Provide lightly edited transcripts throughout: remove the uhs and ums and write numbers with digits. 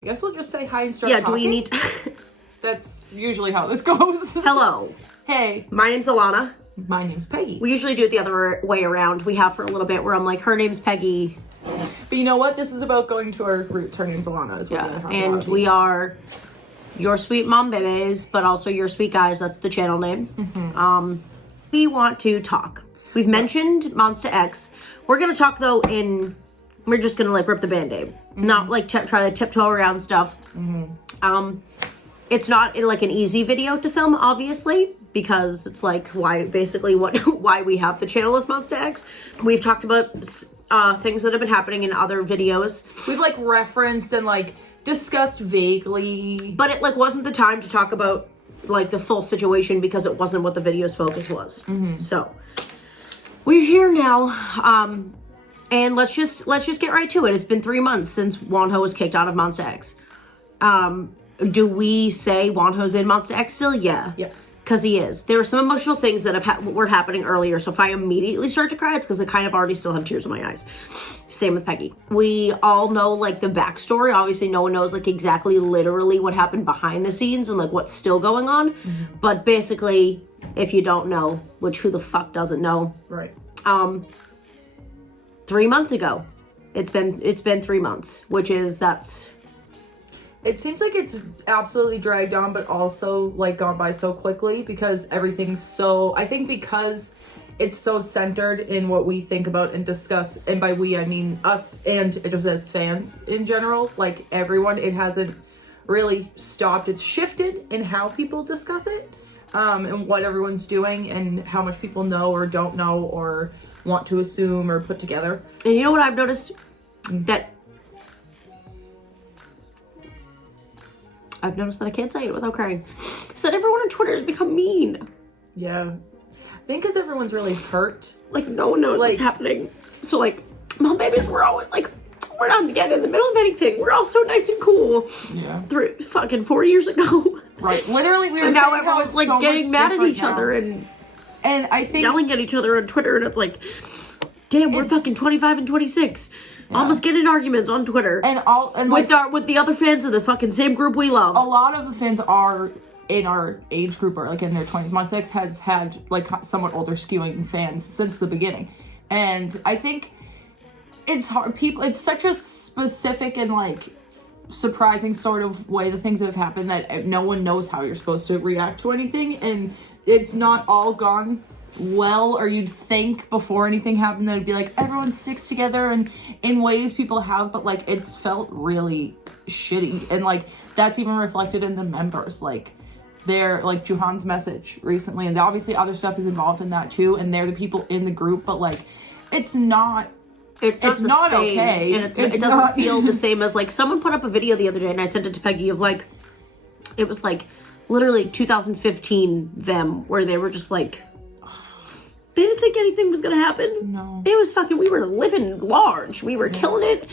I guess we'll just say hi and start talking. Do we need to... That's usually how this goes. Hello. Hey. My name's Alana. My name's Peggy. We usually do it the other way around. We have for a little bit where I'm like, her name's Peggy. But you know what? This is about going to our roots. Her name's Alana. Is what and we are your sweet mom babies, but also your sweet guys. That's the channel name. Mm-hmm. We want to talk. We've mentioned Monsta X. We're going to talk, though, we're just going to, like, rip the Band-Aid. Mm-hmm. Not, like, try to tiptoe around stuff. Mm-hmm. It's not, like, an easy video to film, obviously, because it's, like, why we have the channel as Monsta X. We've talked about things that have been happening in other videos. We've, like, referenced and, like, discussed vaguely. But it, like, wasn't the time to talk about, like, the full situation because it wasn't what the video's focus was. Mm-hmm. So, we're here now, and let's just get right to it. It's been 3 months since Wonho was kicked out of Monsta X. Do we say Wonho's in Monsta X still? Yeah. Yes. Because he is. There were some emotional things that were happening earlier, so if I immediately start to cry, it's because I kind of already still have tears in my eyes. Same with Peggy. We all know, like, the backstory. Obviously, no one knows, like, exactly literally what happened behind the scenes and, like, what's still going on. Mm-hmm. But basically, if you don't know, which who the fuck doesn't know? Right. 3 months ago. It's been 3 months, that's... It seems like it's absolutely dragged on, but also, like, gone by so quickly because everything's so... I think because it's so centered in what we think about and discuss, and by we, I mean us and just as fans in general, like, everyone, it hasn't really stopped. It's shifted in how people discuss it, and what everyone's doing and how much people know or don't know or want to assume or put together. And you know what I've noticed? That I can't say it without crying. Is that everyone on Twitter has become mean. Yeah. I think because everyone's really hurt. Like, no one knows what's happening. So, like, mom babies, we're always like, we're not getting in the middle of anything. We're all so nice and cool. Yeah. 4 years ago. Right. Literally, we were and saying now everyone's, like, so getting mad at each other and I think yelling at each other on Twitter, and it's like, damn, we're fucking 25 and 26. Yeah. Almost getting arguments on Twitter. And with the other fans of the fucking same group we love. A lot of the fans are in our age group, or like in their 20s. Monsta X has had like somewhat older skewing fans since the beginning. And I think it's hard. It's such a specific and like surprising sort of way the things that have happened that no one knows how you're supposed to react to anything. And it's not all gone well, or you'd think before anything happened that it'd be like everyone sticks together and in ways people have, but like it's felt really shitty, and like that's even reflected in the members, like they're like Juhan's message recently, and obviously other stuff is involved in that too, and they're the people in the group, but like it's not okay, and it doesn't feel the same as like someone put up a video the other day, and I sent it to Peggy of like, it was like literally 2015 them, where they were just like, they didn't think anything was gonna happen. No. It was fucking, we were living large. We were killing it.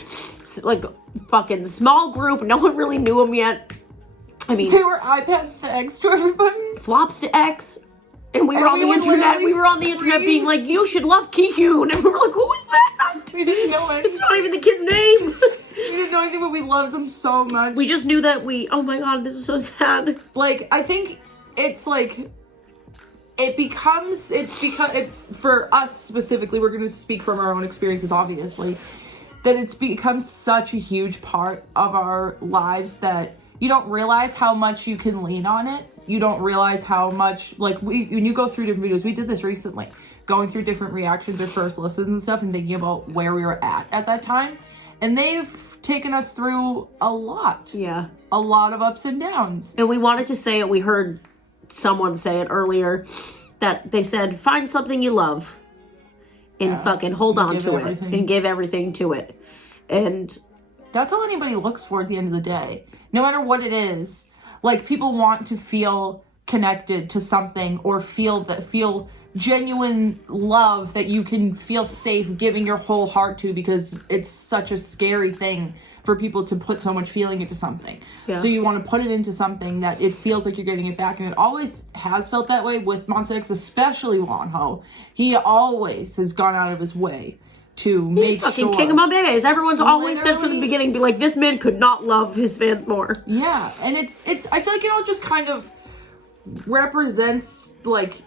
Like, fucking small group. No one really knew them yet. I mean, they were iPads to X to everybody. Flops to X. And we were on the internet. We were on the internet being like, you should love Kihyun. And we were like, who is that? We didn't know it. It's not even the kid's name. We didn't know anything, but we loved him so much. We just knew that oh my god, this is so sad. Like, I think it's like, it's for us specifically, we're going to speak from our own experiences, obviously, that it's become such a huge part of our lives that you don't realize how much you can lean on it. You don't realize how much, like, when you go through different videos, we did this recently, going through different reactions or first listens and stuff and thinking about where we were at that time. And they've taken us through a lot. Yeah. A lot of ups and downs. And we wanted to say it. We heard someone say it earlier, that they said, find something you love and fucking hold on to it and give everything to it. And that's all anybody looks for at the end of the day. No matter what it is. Like, people want to feel connected to something, or feel genuine love that you can feel safe giving your whole heart to, because it's such a scary thing for people to put so much feeling into something. Yeah. So you want to put it into something that it feels like you're getting it back, and it always has felt that way with Monsta X, especially Wonho. He always has gone out of his way to make fucking sure. king of my babies. Everyone's always said from the Literally. beginning, be like, this man could not love his fans more. Yeah, and it's I feel like it all just kind of represents like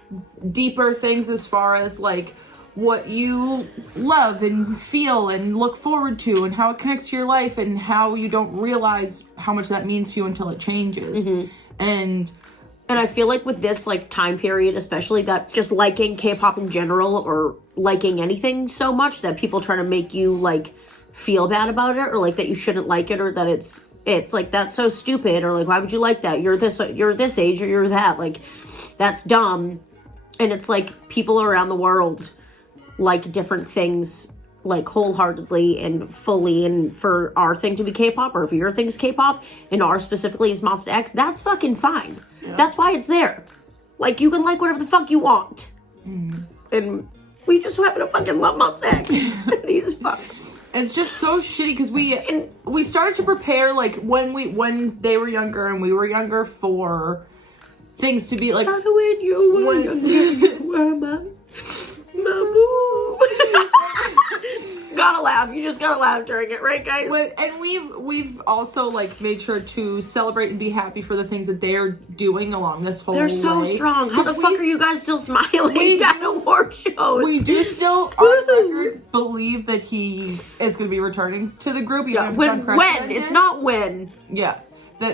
deeper things as far as like what you love and feel and look forward to and how it connects to your life and how you don't realize how much that means to you until it changes. And I feel like with this like time period, especially, that just liking K-pop in general or liking anything so much that people try to make you like feel bad about it, or like that you shouldn't like it, or that it's like that's so stupid, or like why would you like that? You're this age, or you're that, like that's dumb. And it's like people around the world like different things like wholeheartedly and fully, and for our thing to be K-pop, or if your thing is K-pop and ours specifically is Monsta X, that's fucking fine. That's why it's there. Like, you can like whatever the fuck you want. And we just happen to fucking love Monsta X. These fucks. it's just so shitty because we started to prepare like when they were younger and we were younger for things to be like Started when you were younger, you were my boo. Gotta laugh. You just gotta laugh during it, right, guys? And we've also like made sure to celebrate and be happy for the things that they're doing along this whole They're so way. strong. How the fuck are you guys still smiling at award shows? We do still, on record, believe that he is going to be returning to the group. Even if it's when? unprecedented. It's not when. Yeah.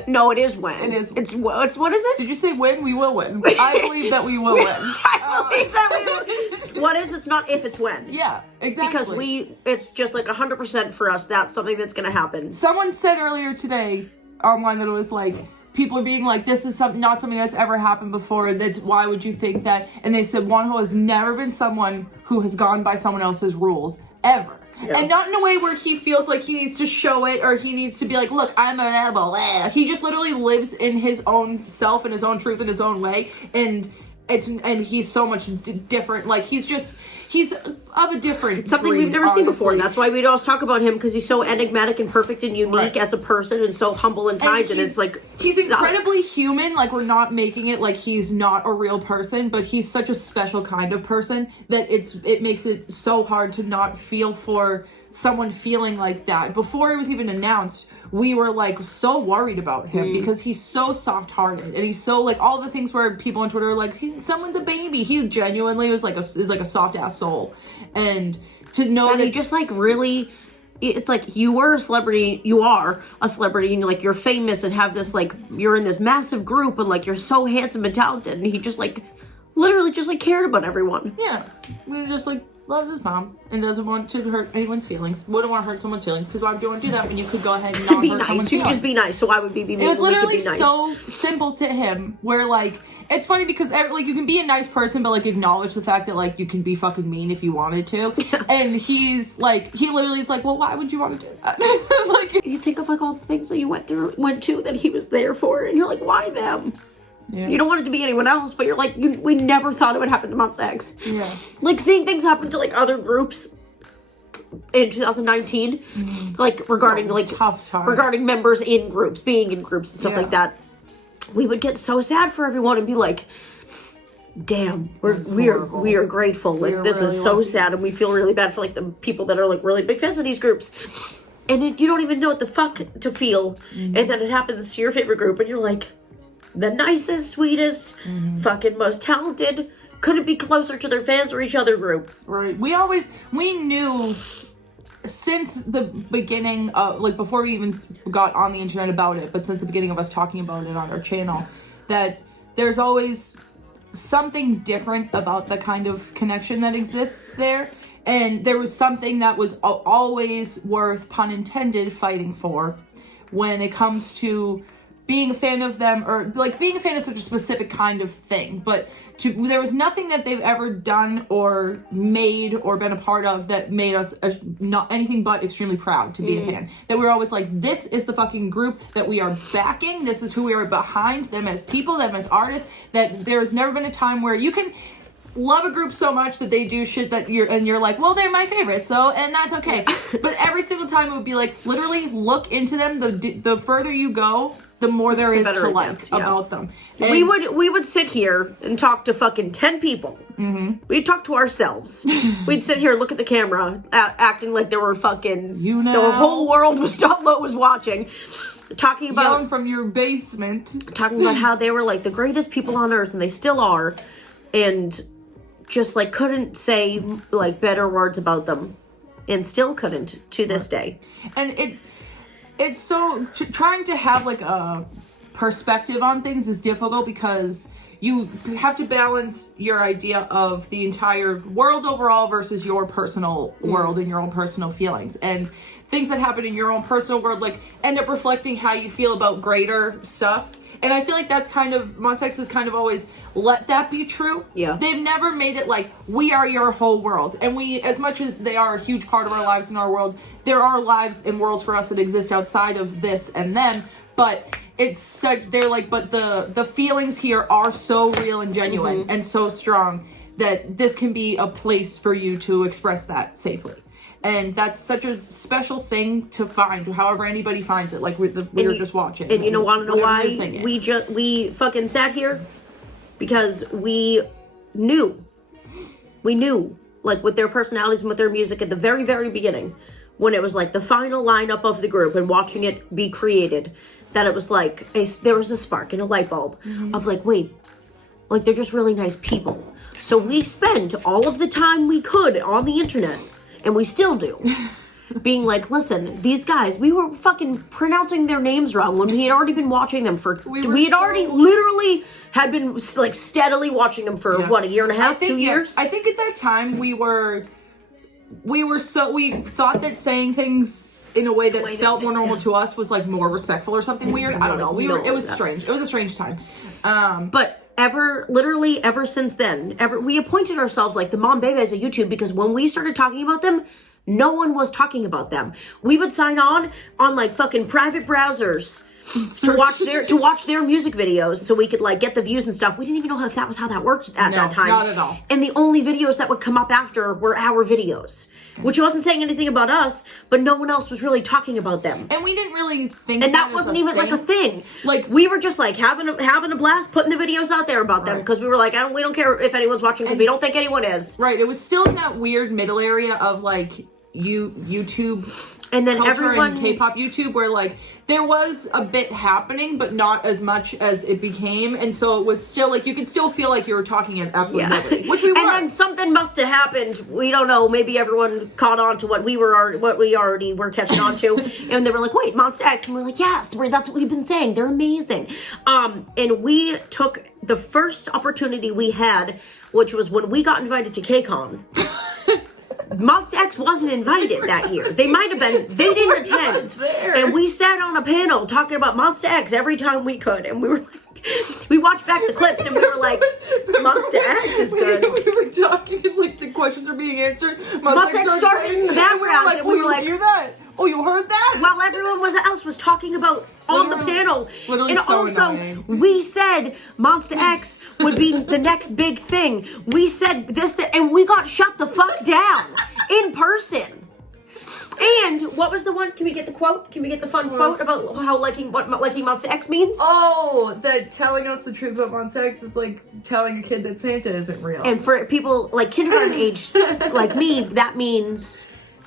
No, it is when. It is. It's what is it? Did you say win? We will win. I believe that we will win. I believe that we will. What is? It's not if, it's when. Yeah, exactly. Because it's just like 100% for us. That's something that's gonna happen. Someone said earlier today online that it was like, people are being like, this is not something that's ever happened before. That's why would you think that? And they said Wonho has never been someone who has gone by someone else's rules ever. Yeah. And not in a way where he feels like he needs to show it or he needs to be like, look, I'm an animal. He just literally lives in his own self and his own truth in his own way. And he's so much different. Like, he's of a different something breed, we've never honestly. seen before. And that's why we always talk about him, because he's so enigmatic and perfect and unique as a person, and so humble and kind. And it's like, he's incredibly human. Like, we're not making it like he's not a real person, but he's such a special kind of person that it makes it so hard to not feel for someone feeling like that. Before it was even announced, we were like so worried about him because he's so soft-hearted and he's so like all the things where people on Twitter are like, someone's a baby. He genuinely is like a soft-ass soul. And to know and that he just like really, it's like you are a celebrity, and like you're famous and have this like, you're in this massive group and like you're so handsome and talented, and he just like literally just like cared about everyone. Yeah, we just like loves his mom and doesn't want to hurt anyone's feelings. Wouldn't want to hurt someone's feelings, because why would you want to do that when you could go ahead and not be hurt nice. someone's You feelings? just be nice. So why would be mean? It was literally be nice. so simple to him, where like it's funny because like you can be a nice person, but like acknowledge the fact that like you can be fucking mean if you wanted to. Yeah. And he literally is like, well, why would you want to do that? Like, you think of like all the things that you went to that he was there for, and you're like, why them? Yeah. You don't want it to be anyone else, but you're like, we never thought it would happen to Monsta X. Yeah. Like, seeing things happen to, like, other groups in 2019, like, regarding, like, tough time. Regarding members in groups, being in groups and stuff like that, we would get so sad for everyone and be like, damn, we are grateful. Like, this is so sad, and we feel really bad for, like, the people that are, like, really big fans of these groups. And you don't even know what the fuck to feel, and then it happens to your favorite group, and you're like, the nicest, sweetest, fucking most talented, couldn't be closer to their fans or each other group. Right. We knew since the beginning of, like, before we even got on the internet about it, but since the beginning of us talking about it on our channel, that there's always something different about the kind of connection that exists there. And there was something that was always worth, pun intended, fighting for when it comes to being a fan of them, or like being a fan of such a specific kind of thing. But there was nothing that they've ever done or made or been a part of that made us not anything but extremely proud to be a fan. That we were always like, this is the fucking group that we are backing. This is who we are behind, them as people, them as artists. That there's never been a time where you can love a group so much that they do shit that you're like, well, they're my favorite, so, and that's okay. But every single time it would be like, literally look into them. The further you go, the more there is to like about them. And we would sit here and talk to fucking 10 people. Mm-hmm. We'd talk to ourselves. We'd sit here and look at the camera, acting like there were fucking, the whole world was watching. Talking about yelling from your basement. Talking about how they were like the greatest people on earth, and they still are, and just like couldn't say like better words about them, and still couldn't to this day. And it's so trying to have like a perspective on things is difficult because you have to balance your idea of the entire world overall versus your personal world and your own personal feelings. And things that happen in your own personal world like end up reflecting how you feel about greater stuff. And I feel like that's kind of, Monsta X has kind of always let that be true. Yeah. They've never made it like, we are your whole world. And we, as much as they are a huge part of our lives and our world, there are lives and worlds for us that exist outside of this and them. But it's such, they're like, but the feelings here are so real and genuine and so strong that this can be a place for you to express that safely. And that's such a special thing to find, however anybody finds it. Like we were just watching. And you want to know why we fucking sat here? Because we knew, like with their personalities and with their music at the very, very beginning, when it was like the final lineup of the group and watching it be created, that it was like there was a spark and a light bulb of like, wait, like they're just really nice people. So we spent all of the time we could on the internet, and we still do, being like, listen, these guys, we were fucking pronouncing their names wrong when we had already been watching them for, we had already literally had been like steadily watching them for what, a year and a half, 2 years? I think at that time we thought that saying things in a way that felt more normal to us was like more respectful or something weird. I don't know. It was strange. It was a strange time. But literally ever since then, we appointed ourselves like the Mom Bebes of YouTube, because when we started talking about them, no one was talking about them. We would sign on like fucking private browsers to watch their music videos so we could like get the views and stuff. We didn't even know if that was how that worked at that time. Not at all. And the only videos that would come up after were our videos, which wasn't saying anything about us, but no one else was really talking about them. And we didn't really think, and that wasn't even like a thing. Like we were just like having a blast, putting the videos out there about them, because we were like, we don't care if anyone's watching, because we don't think anyone is. Right. It was still in that weird middle area of like YouTube. And then everyone and K-pop YouTube, where like there was a bit happening, but not as much as it became, and so it was still like you could still feel like you were talking at absolute nobody, which we were. And then something must have happened. We don't know. Maybe everyone caught on to what we already were catching on to, and they were like, "Wait, Monsta X," and we're like, "Yes, that's what we've been saying. They're amazing." And we took the first opportunity we had, which was when we got invited to KCON. Monsta X wasn't invited that year. They might have been. They didn't attend. And we sat on a panel talking about Monsta X every time we could. And we were like, we watched back the clips and we were like, Monsta X is good. We were talking and like the questions are being answered. Monsta X started in the background. And we were like, hear that? Oh, you heard that? While everyone else was talking about on the panel. And so also, annoying. We said Monsta X would be the next big thing. We said this, and we got shut the fuck down in person. And what was the one? Can we get the quote? Can we get the fun quote about how liking Monsta X means? Oh, that telling us the truth about Monsta X is like telling a kid that Santa isn't real. And for people like kindergarten age like me, that means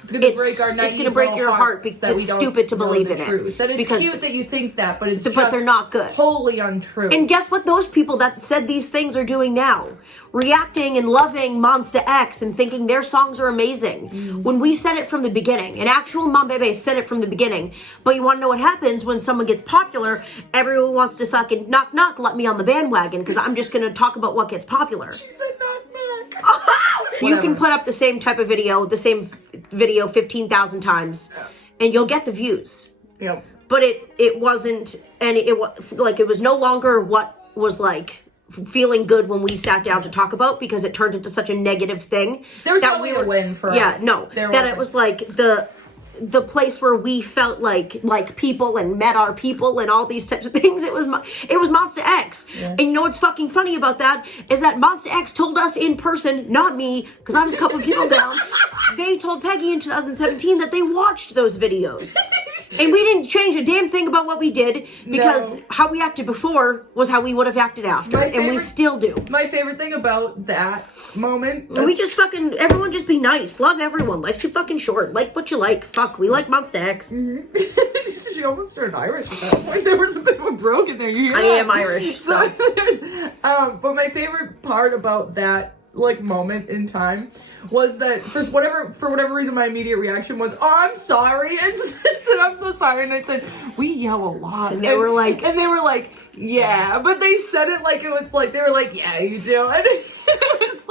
it's going to break your heart because it's stupid to believe in it. That it's cute that you think that, but but they're not good. Wholly untrue. And guess what those people that said these things are doing now? Reacting and loving Monsta X and thinking their songs are amazing. When we said it from the beginning, an actual Mom Bebe said it from the beginning. But you want to know what happens when someone gets popular? Everyone wants to fucking knock knock, let me on the bandwagon, because I'm just going to talk about what gets popular. She said knock knock. You can put up the same type of video, the same video 15,000 times, and you'll get the views. Yep. But it wasn't, and it was no longer what was like feeling good when we sat down to talk about, because it turned into such a negative thing. There was no way to win for us. Yeah, no. It was like the place where we felt like people and met our people and all these types of things. It was Monsta X. Yeah. And you know what's fucking funny about that is that Monsta X told us in person, not me, because I was a couple of people down. They told Peggy in 2017 that they watched those videos. And we didn't change a damn thing about what we did because how we acted before was how we would have acted after. And we still do. My favorite thing about that moment. We just everyone just be nice. Love everyone. Life's too fucking short. Like what you like. Fuck, we like Monsta X. Mm-hmm. She almost turned Irish at that point. There was a bit of a brogue in there. You hear that? I am Irish, so. But my favorite part about that moment in time was that for whatever reason my immediate reaction was, oh, I'm sorry, and said I'm so sorry, and I said we yell a lot, and they were like yeah, but they said it like it was like they were like, yeah, you do, and it was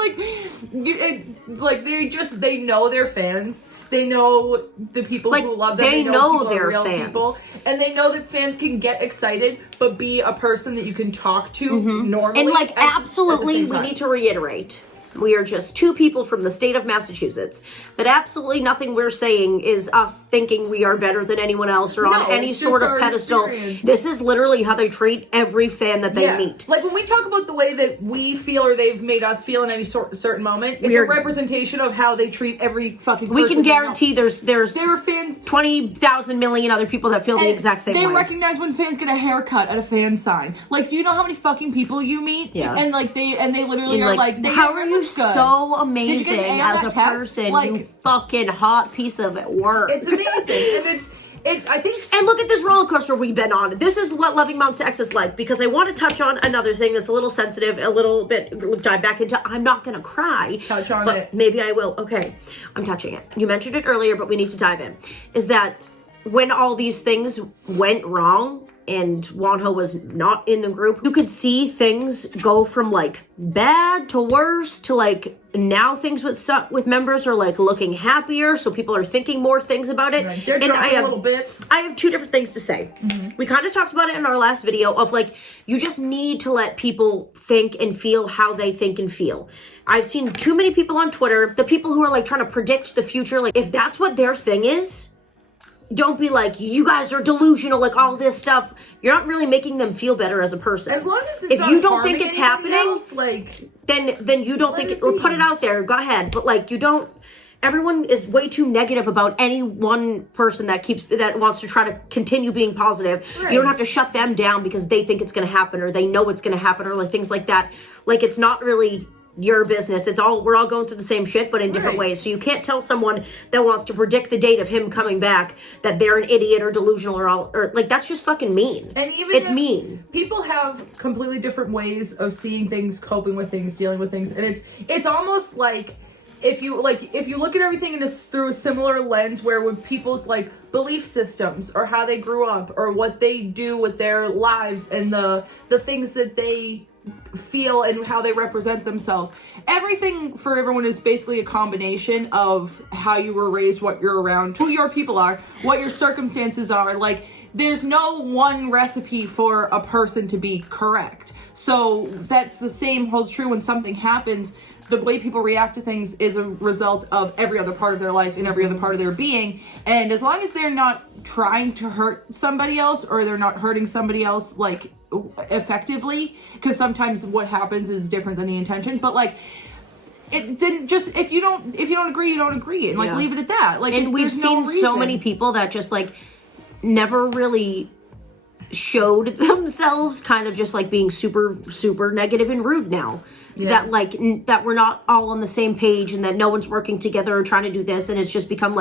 they know their fans. They know the people who love them. They know their real fans. People, and they know that fans can get excited, but be a person that you can talk to normally. And absolutely, we need to reiterate. We are just two people from the state of Massachusetts. That absolutely nothing we're saying is us thinking we are better than anyone else or on any sort of pedestal. Experience. This is literally how they treat every fan that they meet. Like when we talk about the way that we feel or they've made us feel in any certain moment, it's a representation of how they treat every fucking person. We can guarantee there's fans 20,000 million other people that feel the exact same way. They recognize when fans get a haircut at a fan sign. Like, do you know how many fucking people you meet? Yeah. And they literally are like, how are you so amazing as a person, you fucking hot piece of work. It's amazing. And I think... And look at this roller coaster we've been on. This is what loving Monsta X is like, because I want to touch on another thing that's a little sensitive, a little bit, dive back into, I'm not going to cry. Touch on but it. Maybe I will. Okay. I'm touching it. You mentioned it earlier, but we need to dive in. Is that when all these things went wrong, and Wonho was not in the group, you could see things go from bad to worse to now things with members are looking happier, so people are thinking more things about it. Right. They're dropping little bits. I have two different things to say. Mm-hmm. We kind of talked about it in our last video of you just need to let people think and feel how they think and feel. I've seen too many people on Twitter, the people who are trying to predict the future, if that's what their thing is, don't be you guys are delusional, all this stuff. You're not really making them feel better as a person. As long as it's if you don't think it's happening, else, then you don't think it. Put it out there. Go ahead, but you don't. Everyone is way too negative about any one person that wants to try to continue being positive. Right. You don't have to shut them down because they think it's going to happen or they know it's going to happen or things like that. It's not really your business. We're all going through the same shit, but in different ways. So you can't tell someone that wants to predict the date of him coming back that they're an idiot or delusional or that's just fucking mean. And even it's mean. People have completely different ways of seeing things, coping with things, dealing with things, and it's almost if you look at everything through a similar lens where with people's belief systems or how they grew up or what they do with their lives and the things that they feel and how they represent themselves. Everything for everyone is basically a combination of how you were raised, what you're around, who your people are, what your circumstances are. There's no one recipe for a person to be correct. So that's the same holds true when something happens. The way people react to things is a result of every other part of their life and every other part of their being. And as long as they're not trying to hurt somebody else or they're not hurting somebody else effectively, because sometimes what happens is different than the intention, but it didn't just if you don't agree, you don't agree, and leave it at that. And we've seen so many people that just never really showed themselves, kind of just being super super negative and rude now. Yeah. That we're not all on the same page and that no one's working together or trying to do this, and it's just become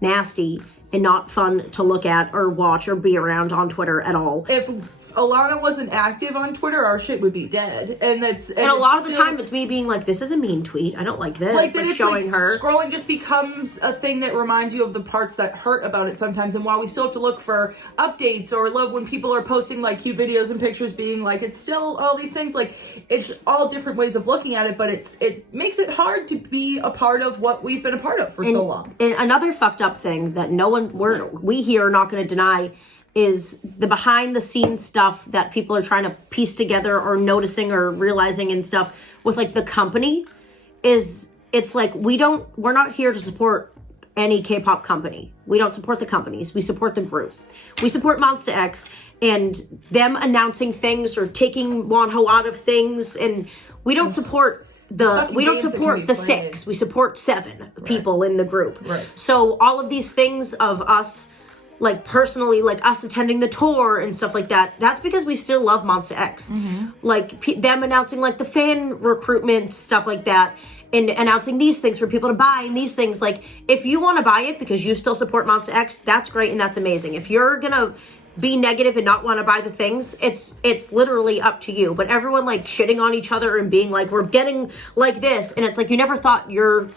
nasty and not fun to look at or watch or be around on Twitter at all. If Alana wasn't active on Twitter, our shit would be dead. And a lot of the time it's me being this is a mean tweet. I don't like this. It's showing her. Scrolling just becomes a thing that reminds you of the parts that hurt about it sometimes. And while we still have to look for updates or love when people are posting cute videos and pictures being it's still all these things, it's all different ways of looking at it, but it makes it hard to be a part of what we've been a part of for so long. And another fucked up thing that we here are not going to deny is the behind the scenes stuff that people are trying to piece together or noticing or realizing and stuff with the company is we're not here to support any K-pop company. We don't support the companies. We support the group. We support Monsta X and them announcing things or taking Wonho out of things, and we don't support the 6. We support 7 people in the group. Right. So all of these things of us, like personally, like us attending the tour and stuff like that, that's because we still love Monsta X. Like them announcing like the fan recruitment stuff like that, and announcing these things for people to buy, and these things, like if you want to buy it because you still support Monsta X, that's great and that's amazing. If you're gonna be negative and not want to buy the things, it's literally up to you. But everyone like shitting on each other and being like, we're getting like this, and it's like you never thought your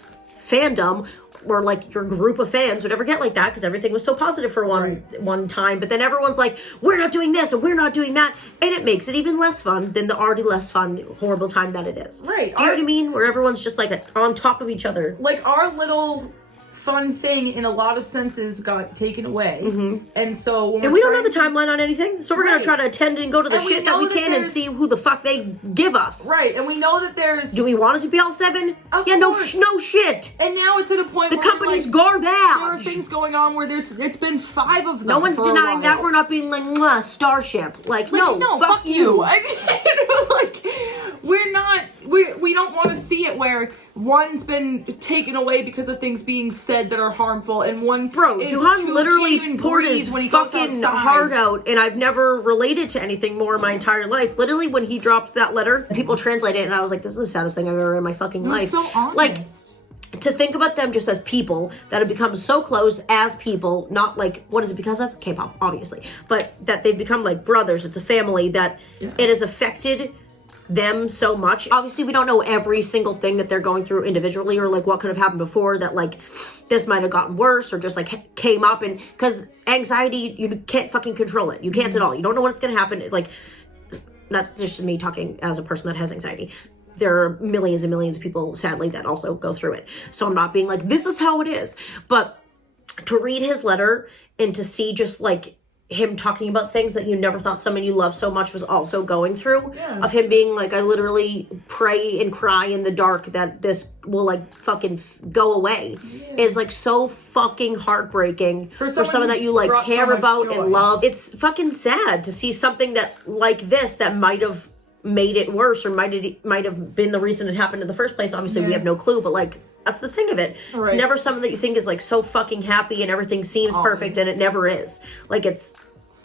fandom or like your group of fans would ever get like that, because everything was so positive for one time. But then everyone's like, we're not doing this and we're not doing that, and it makes it even less fun than the already less fun, horrible time that it is. Right. Do you know what I mean? Where everyone's just like on top of each other. Like our little fun thing in a lot of senses got taken away. And so when we don't know the timeline on anything, so we're gonna try to attend and go to the shit that we can and see who the fuck they give us. Right. And we know that there's, do we want it to be all 7? Of yeah, course. no shit. And now it's at a point the where company's like, garbage. There are things going on where it's been 5 of them. No one's for a denying while. that. We're not being like, mwah, Starship. Like no, fuck you. I mean, like we don't want to see it where one's been taken away because of things being said that are harmful, and one is Juhan literally poured his when he fucking heart out, and I've never related to anything more in my entire life. Literally, when he dropped that letter, people translate it, and I was like, this is the saddest thing I've ever read in my fucking life. So honest. Like, to think about them just as people that have become so close as people, not like, what is it because of? K-pop, obviously. But that they've become like brothers. It's a family that it has affected them so much. Obviously, we don't know every single thing that they're going through individually, or like what could have happened before that like this might have gotten worse or just like came up. And because anxiety, you can't fucking control it. You can't at all. You don't know what's going to happen. Like, not just me talking as a person that has anxiety. There are millions and millions of people, sadly, that also go through it. So I'm not being like, this is how it is. But to read his letter and to see just like him talking about things that you never thought someone you love so much was also going through, of him being like, I literally pray and cry in the dark that this will like fucking go away, is like so fucking heartbreaking for someone that you like care about and love. It's fucking sad to see something that like this that might have made it worse, or might have been the reason it happened in the first place. Obviously we have no clue, but like that's the thing of it. Right. It's never something that you think is like so fucking happy and everything seems perfect, and it never is. Like it's,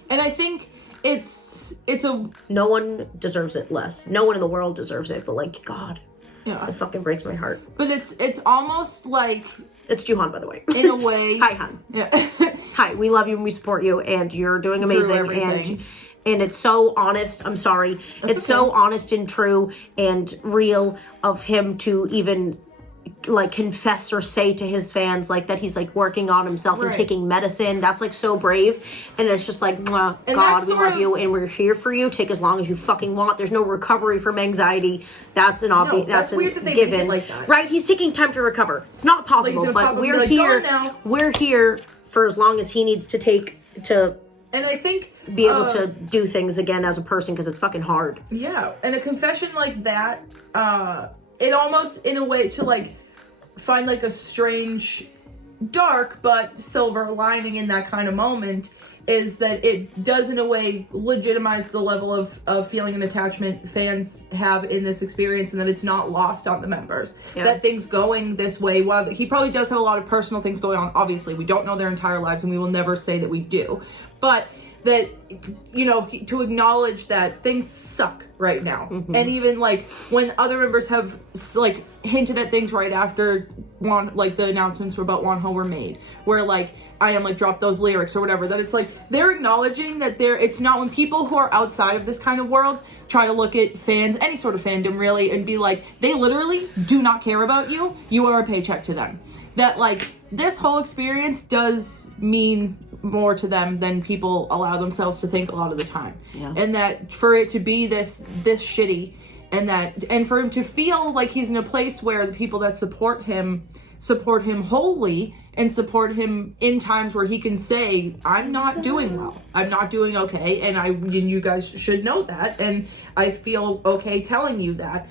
and I think it's a, no one deserves it less. No one in the world deserves it, but like, God, it fucking breaks my heart. But it's almost like, it's Juhan, by the way. In a way. Hi, Han. Yeah. Hi, we love you and we support you, and you're doing amazing. And it's so honest. I'm sorry. It's so honest and true and real of him to even like confess or say to his fans like that he's like working on himself and taking medicine. That's like so brave. And it's just like, God, we love you and we're here for you. Take as long as you fucking want. There's no recovery from anxiety. That's an obvious, that's a given. Like that. Right? He's taking time to recover. It's not possible, but we're here. We're here for as long as he needs to take to. And I think be able to do things again as a person, because it's fucking hard. Yeah, and a confession like that, it almost, in a way, to like find like a strange, dark but silver lining in that kind of moment, is that it does in a way legitimize the level of feeling and attachment fans have in this experience, and that it's not lost on the members. That things going this way, while he probably does have a lot of personal things going on, obviously we don't know their entire lives and we will never say that we do, but that, you know, to acknowledge that things suck right now. And even like when other members have like hinted at things right after like the announcements about Wonho were made, where like I am like dropped those lyrics or whatever, that it's like they're acknowledging that it's not, when people who are outside of this kind of world try to look at fans, any sort of fandom really, and be like, they literally do not care about you. You are a paycheck to them. That like this whole experience does mean more to them than people allow themselves to think a lot of the time. And that for it to be this shitty, and for him to feel like he's in a place where the people that support him wholly, and support him in times where he can say, I'm not doing well. I'm not doing okay. And you guys should know that. And I feel okay telling you that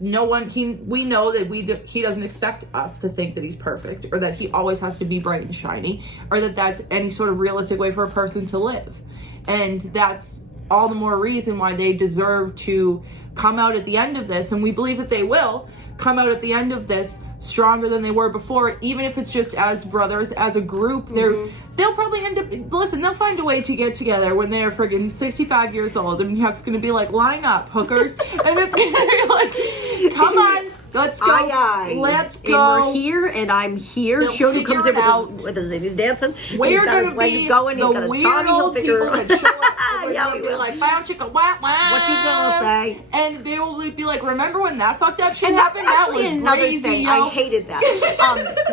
no one, we know that he doesn't expect us to think that he's perfect, or that he always has to be bright and shiny, or that that's any sort of realistic way for a person to live. And that's all the more reason why they deserve to come out at the end of this, and we believe that they will come out at the end of this stronger than they were before, even if it's just as brothers, as a group. They'll probably end up, they'll find a way to get together when they're friggin' 65 years old, and Huck's gonna be like, line up, hookers, and it's gonna be like, come on, let's go, aye. Let's go. And we're here, and I'm here. Shono comes in with his he's dancing. We're he's got his legs going. He's got his tongue. He'll figure it out. Show up, yeah, we'll be like, wah, chicka, wah, wah. What you gonna say? And they will be like, remember when that fucked up shit and happened? That's That was another crazy, thing. yo. I hated that.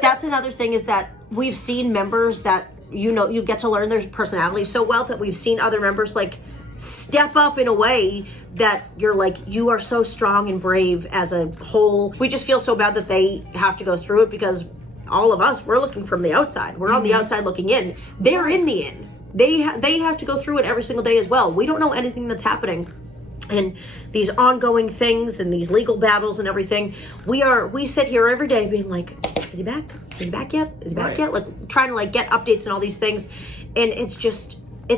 That's another thing, is that we've seen members that, you get to learn their personality so well, that we've seen other members like step up in a way that you're like, you are so strong and brave as a whole. We just feel so bad that they have to go through it, because all of us, we're looking from the outside. We're on the outside looking in. They're in the in. They have to go through it every single day as well. We don't know anything that's happening. And these ongoing things and these legal battles and everything, we sit here every day being like, is he back? Is he back yet? Is he back yet? Like, trying to like get updates and all these things. And it's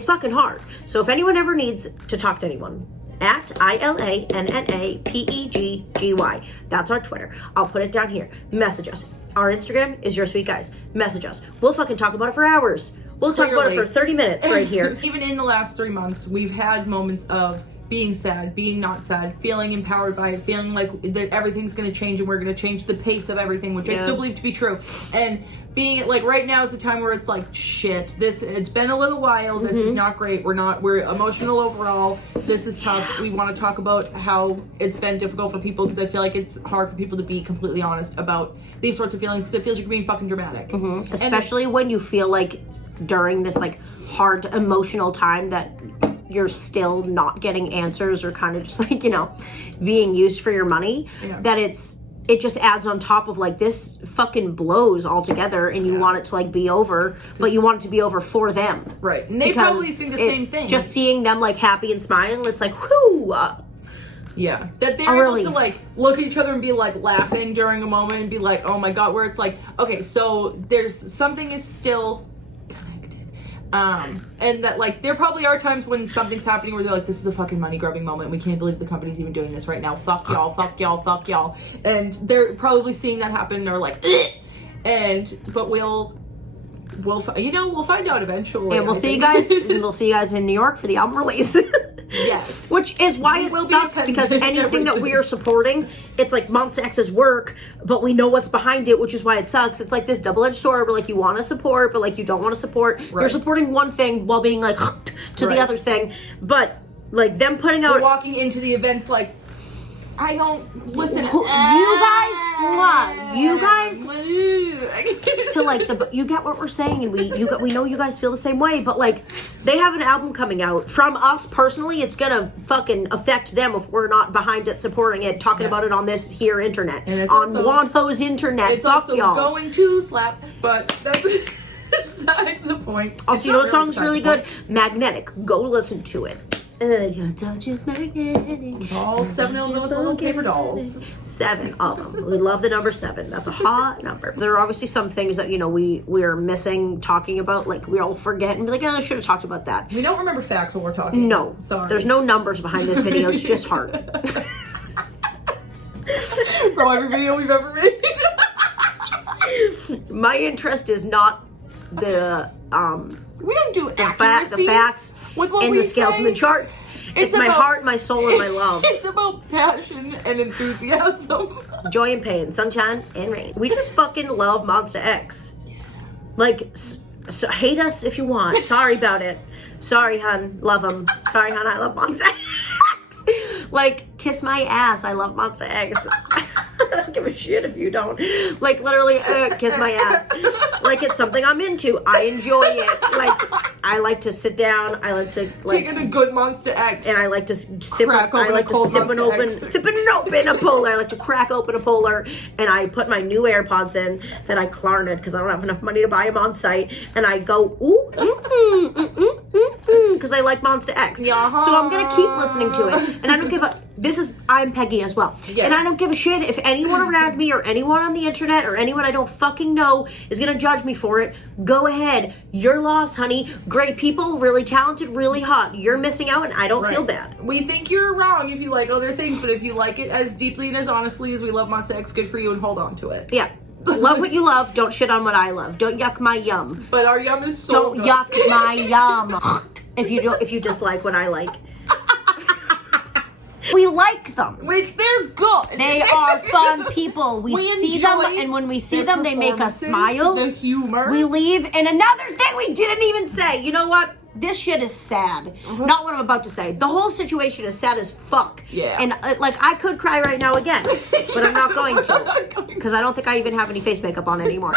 fucking hard. So if anyone ever needs to talk to anyone, at ILANNAPEGGY. That's our Twitter. I'll put it down here. Message us. Our Instagram is Your Sweet Guys. Message us. We'll fucking talk about it for hours. We'll talk about it for 30 minutes right here. Even in the last 3 months, we've had moments of being sad, being not sad, feeling empowered by it, feeling like that everything's going to change and we're going to change the pace of everything, which I still believe to be true. And being like, right now is the time where it's like, shit, it's been a little while, this is not great, we're emotional overall, this is tough. We want to talk about how it's been difficult for people, because I feel like it's hard for people to be completely honest about these sorts of feelings, because it feels like you're being fucking dramatic. Especially when you feel like during this like hard emotional time that you're still not getting answers, or kind of just like, being used for your money, that it just adds on top of like, this fucking blows altogether, and you want it to like be over, but you want it to be over for them. Right. And they probably think the same thing. Just seeing them like happy and smiling, it's like, whoo! Yeah. That they're able to like look at each other and be like laughing during a moment and be like, oh my God, where it's like, okay, so there's something is still and that like there probably are times when something's happening where they're like, this is a fucking money grubbing moment, we can't believe the company's even doing this right now, fuck y'all, fuck y'all, fuck y'all, and they're probably seeing that happen and are like, but we'll find out eventually, and we'll see you guys in New York for the album release. Yes. Which is why it sucks, because anything that we are supporting, it's like Monsta X's work, but we know what's behind it, which is why it sucks. It's like this double-edged sword where like you want to support, but like you don't want to support. Right. You're supporting one thing while being like to the other thing. But like them putting out... We're walking into the events like, I don't listen. You guys, to like you get what we're saying, and we know you guys feel the same way. But like, they have an album coming out. From us personally, it's gonna fucking affect them if we're not behind it, supporting it, talking about it on this here internet, and it's on Wanho's internet. It's Fuck also y'all. Going to slap, but that's beside the point. Also, you know what song's really good? Magnetic. Go listen to it. Your touch is magnetic. All 7 of those little paper dolls. 7 of them. We love the number 7. That's a hot number. There are obviously some things that, we're missing talking about. Like, we all forget and be like, I should have talked about that. We don't remember facts when we're talking. No. Sorry. There's no numbers behind this video. It's just heart. From every video we've ever made. My interest is not the, we don't do the facts. With what and we the scales say, and the charts. It's my heart, my soul, and my love. It's about passion and enthusiasm. Joy and pain, sunshine and rain. We just fucking love Monsta X. Yeah. Like, so hate us if you want. Sorry about it. Sorry, hun. Love them. Sorry, hun. I love Monsta X. Like, kiss my ass. I love Monsta X. don't give a shit if you don't. Like, literally, kiss my ass. Like, it's something I'm into. I enjoy it. Like, I like to sit down. I like to, like... Taking a good Monsta X. And I like to sip an open a polar. I like to crack open a polar, and I put my new AirPods in that I klarnet because I don't have enough money to buy them on site, and I go, ooh, because I like Monsta X. Yeah. So I'm going to keep listening to it, and I don't give a... I'm Peggy as well. Yes. And I don't give a shit if anyone around me or anyone on the internet or anyone I don't fucking know is going to judge me for it. Go ahead. Your loss, honey. Great people, really talented, really hot. You're missing out, and I don't feel bad. We think you're wrong if you like other things, but if you like it as deeply and as honestly as we love Monsta X, good for you, and hold on to it. Yeah. Love what you love. Don't shit on what I love. Don't yuck my yum. But our yum is so Don't yuck my yum. If you dislike what I like. We like them. They're good. They are fun people. We see them, and when we see them, they make us smile. The humor. We leave, and another thing we didn't even say. You know what? This shit is sad. Not what I'm about to say. The whole situation is sad as fuck. Yeah. And like, I could cry right now again, but I'm not going to, because I don't think I even have any face makeup on anymore.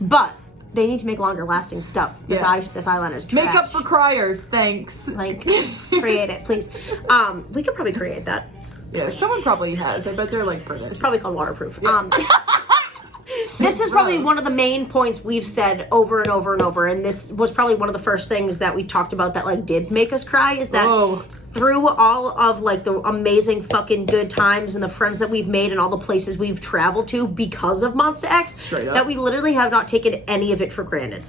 But they need to make longer lasting stuff. This eyeliner is trash. Makeup for criers, thanks. Like, create it, please. We could probably create that. Yeah, someone probably has. I bet they're like British. It's probably called waterproof. This is probably one of the main points we've said over and over and over, and this was probably one of the first things that we talked about that like did make us cry, is that through all of like the amazing fucking good times and the friends that we've made and all the places we've traveled to because of Monsta X, that we literally have not taken any of it for granted.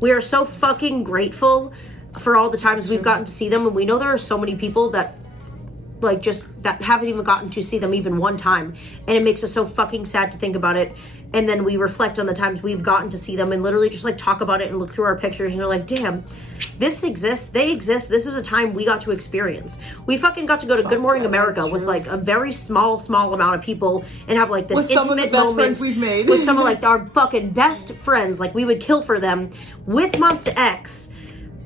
We are so fucking grateful for all the times we've gotten to see them, and we know there are so many people that like just that haven't even gotten to see them even one time, and it makes us so fucking sad to think about it. And then we reflect on the times we've gotten to see them and literally just like talk about it and look through our pictures, and they're like, damn, this exists, they exist, this is a time we got to experience. We fucking got to go to Good Morning America with like a very small amount of people and have like this with some intimate of the best moment friends we've made. with some of like our fucking best friends. Like, we would kill for them with Monsta X,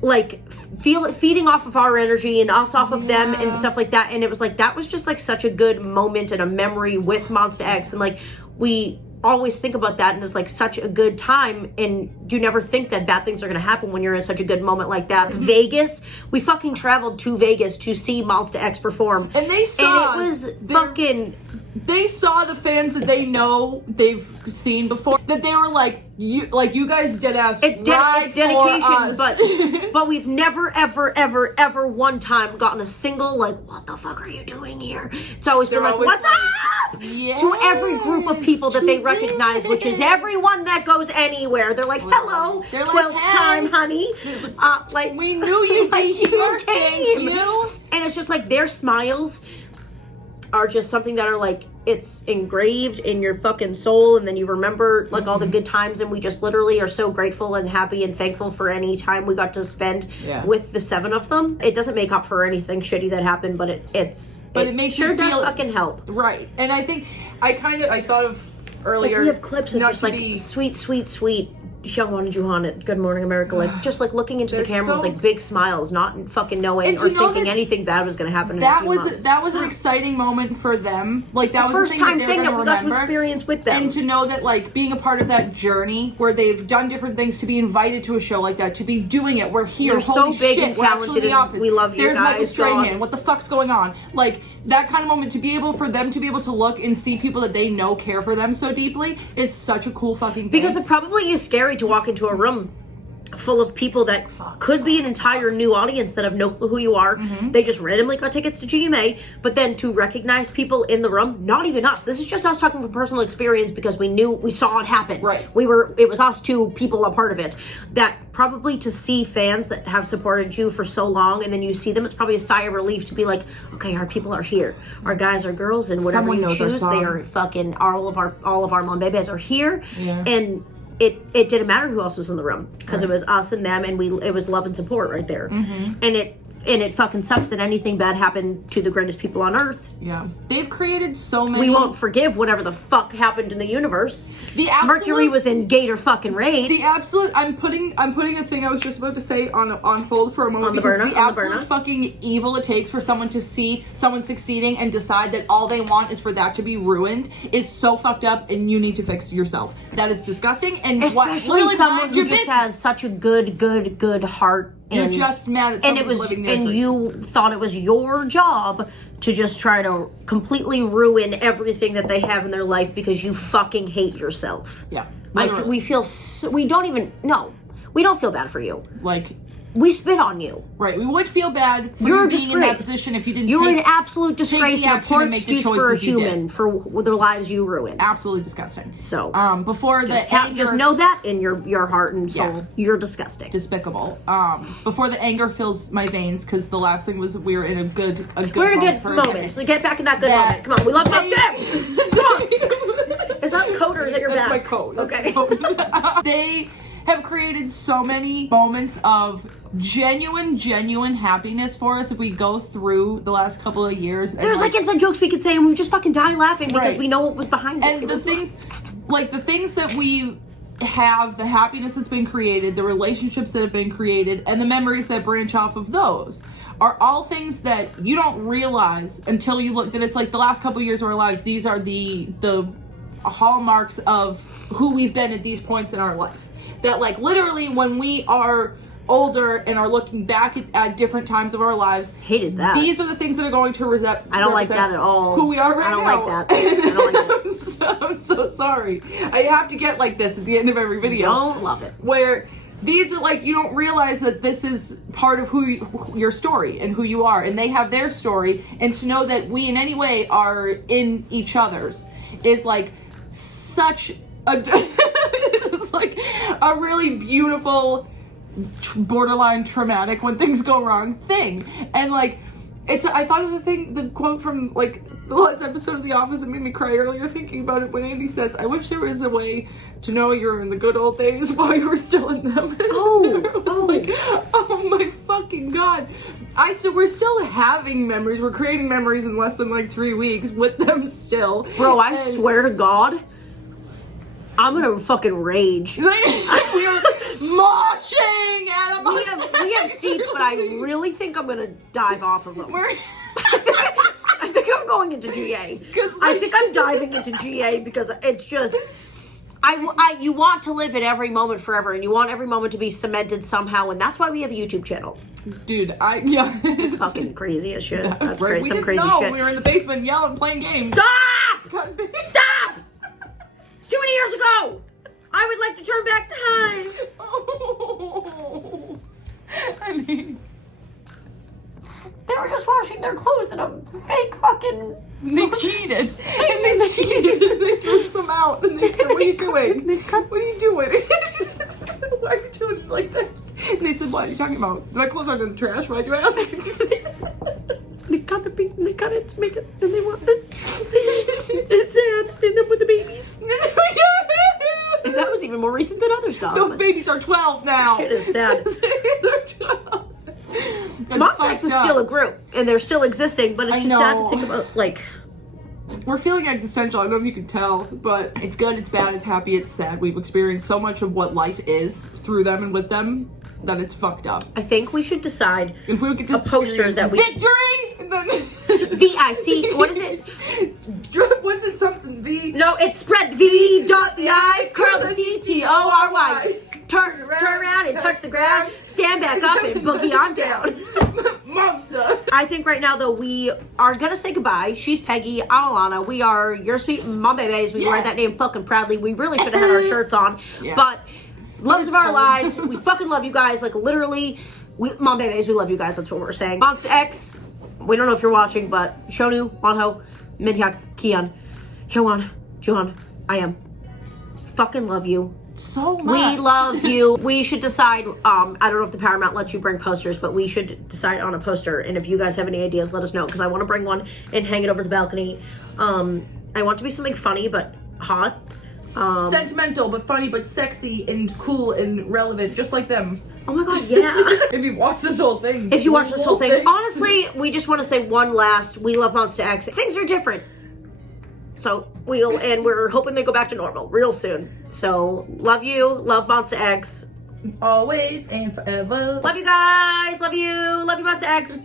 like feeding off of our energy and us off of them and stuff like that. And it was like, that was just like such a good moment and a memory with Monsta X, and like we always think about that, and it's like such a good time, and you never think that bad things are going to happen when you're in such a good moment like that. It's Vegas. We fucking traveled to Vegas to see Monsta X perform, and they saw, and it was fucking, they saw the fans that they know they've seen before, that they were like, you guys dead ass. It's dedication, but we've never ever one time gotten a single like, what the fuck are you doing here? It's always been like, what's up? Yes, to every group of people that they recognize, which is everyone that goes anywhere. They're like, hello, 12th time, honey. Like, we knew you'd be here. Thank you. And it's just like their smiles are just something that are like, it's engraved in your fucking soul, and then you remember like all the good times, and we just literally are so grateful and happy and thankful for any time we got to spend with the 7 of them. It doesn't make up for anything shitty that happened, but it makes sure you feel, does fucking help. Right. And I think I thought of earlier, like, we have clips of just like sweet young one Johanna, Good Morning America, like just like looking into the camera with like big smiles, not fucking knowing or thinking anything bad was going to happen. That was an exciting moment for them. Like, that was the first time thing that we got to remember. Experience with them, and to know that like being a part of that journey where they've done different things, to be invited to a show like that, to be doing it. We're here. You're Holy so big shit, and talented. in the office. We love you. There's guys. Michael Strahan. What the fuck's going on? Like, that kind of moment, to be able for them to be able to look and see people that they know care for them so deeply is such a cool fucking thing. Because it probably is scary to walk into a room full of people that could be an entire new audience that have no clue who you are. They just randomly got tickets to GMA, but then to recognize people in the room, not even us. This is just us talking from personal experience because we saw it happen. Right. It was us, 2 people a part of it. That probably, to see fans that have supported you for so long, and then you see them, it's probably a sigh of relief to be like, okay, our people are here. Our guys, our girls, and whatever you choose, they are fucking, all of our mom babies are here. Yeah. And it didn't matter who else was in the room, because it was us and them, and it was love and support right there. And And it fucking sucks that anything bad happened to the greatest people on earth. Yeah. They've created so many... We won't forgive whatever the fuck happened in the universe. The absolute... Mercury was in Gator fucking raid. The absolute... I'm putting a thing I was just about to say on hold for a moment. The absolute fucking evil it takes for someone to see someone succeeding and decide that all they want is for that to be ruined is so fucked up, and you need to fix yourself. That is disgusting. And especially what really someone who just has such a good heart. You're just mad at someone who's living their dreams. And you thought it was your job to just try to completely ruin everything that they have in their life because you fucking hate yourself. Yeah. We don't feel bad for you. Like... We spit on you. Right. We would feel bad for you being in that position if you didn't You're an absolute disgrace and a poor excuse for a human for the lives you ruined. Absolutely disgusting. So, before just know that in your heart and soul. Yeah. You're disgusting. Despicable. Before the anger fills my veins, because the last thing was we were in a good We're in a good moment. So get back in that good moment. Come on. We love that. Come on. Is that coat or is that your back? That's my coat. Okay. They have created so many moments of genuine happiness for us if we go through the last couple of years. There's like inside jokes we could say and we just fucking die laughing because we know what was behind it. And the things that we have, the happiness that's been created, the relationships that have been created, and the memories that branch off of those are all things that you don't realize until you look, that it's like the last couple of years of our lives, these are the hallmarks of who we've been at these points in our life. That like literally when we are older and are looking back at different times of our lives, hated that. These are the things that are going to I don't like that at all. Who we are right now. I don't like that. I don't like that. I'm so sorry. I have to get like this at the end of every video. Don't love it. Where these are like, you don't realize that this is part of your story and who you are, and they have their story, and to know that we in any way are in each other's is like such a it's like a really beautiful, borderline traumatic when things go wrong thing. And like I thought of the quote from like the last episode of The Office that made me cry earlier thinking about it, when Andy says, "I wish there was a way to know you're in the good old days while you were still in them." Like, oh my fucking god. We're still having memories. We're creating memories in less than like 3 weeks with them still. Bro, I swear to God, I'm gonna fucking rage. We are moshing at a We have seats, but I really think I'm gonna dive off of them. I think I'm going into GA. I think I'm diving into GA because it's just... you want to live in every moment forever, and you want every moment to be cemented somehow, and that's why we have a YouTube channel. Dude, it's fucking crazy as shit. That's right. Some crazy shit. We were in the basement yelling, playing games. Stop! Stop! It's too many years ago. I would like to turn back time. Oh, I mean, they were just washing their clothes in a fake fucking... They cheated. And they threw some out. And they said, "What are you doing? What are you doing? Why are you doing it like that?" And they said, "What are you talking about? My clothes aren't in the trash. Why'd you ask?" They cut it and they cut it to make it, and they want it. It's sad. And then with the babies. And that was even more recent than other stuff. Those babies are 12 now. Shit is sad. They're 12. Monsta X is still a group, and they're still existing, but it's just sad to think about, like... We're feeling existential, I don't know if you can tell, but it's good, it's bad, it's happy, it's sad. We've experienced so much of what life is through them and with them that it's fucked up. I think we should decide if we could just a poster that we... Victory! V-I-C, what is it? What's it, something V? No, it's spread the V, dot the I, curl the C, T-O-R-Y. Turn around and touch the ground, stand back up and boogie on down. Monsta. I think right now, though, we are going to say goodbye. She's Peggy, I'm Alana. We are your sweet mom babies. We wear that name fucking proudly. We really should have had our shirts on. Yeah. But loves of our lives. We fucking love you guys. Like, literally, mom babies, we love you guys. That's what we're saying. Monsta X, we don't know if you're watching, but Shonu, Wanho, Minhyuk, Kian, Hyewon, Juhan, I am. Fucking love you. So much. We love you. We should decide, I don't know if the Paramount lets you bring posters, but we should decide on a poster. And if you guys have any ideas, let us know, because I want to bring one and hang it over the balcony. I want it to be something funny, but hot. Sentimental, but funny, but sexy and cool and relevant, just like them. Oh my god, yeah. If you watch this whole thing. If you watch this whole thing. Honestly, we just want to say one last, we love Monsta X. Things are different. So, we're hoping they go back to normal real soon. So, love you. Love Monsta X. Always and forever. Love you guys. Love you. Love you, Monsta X.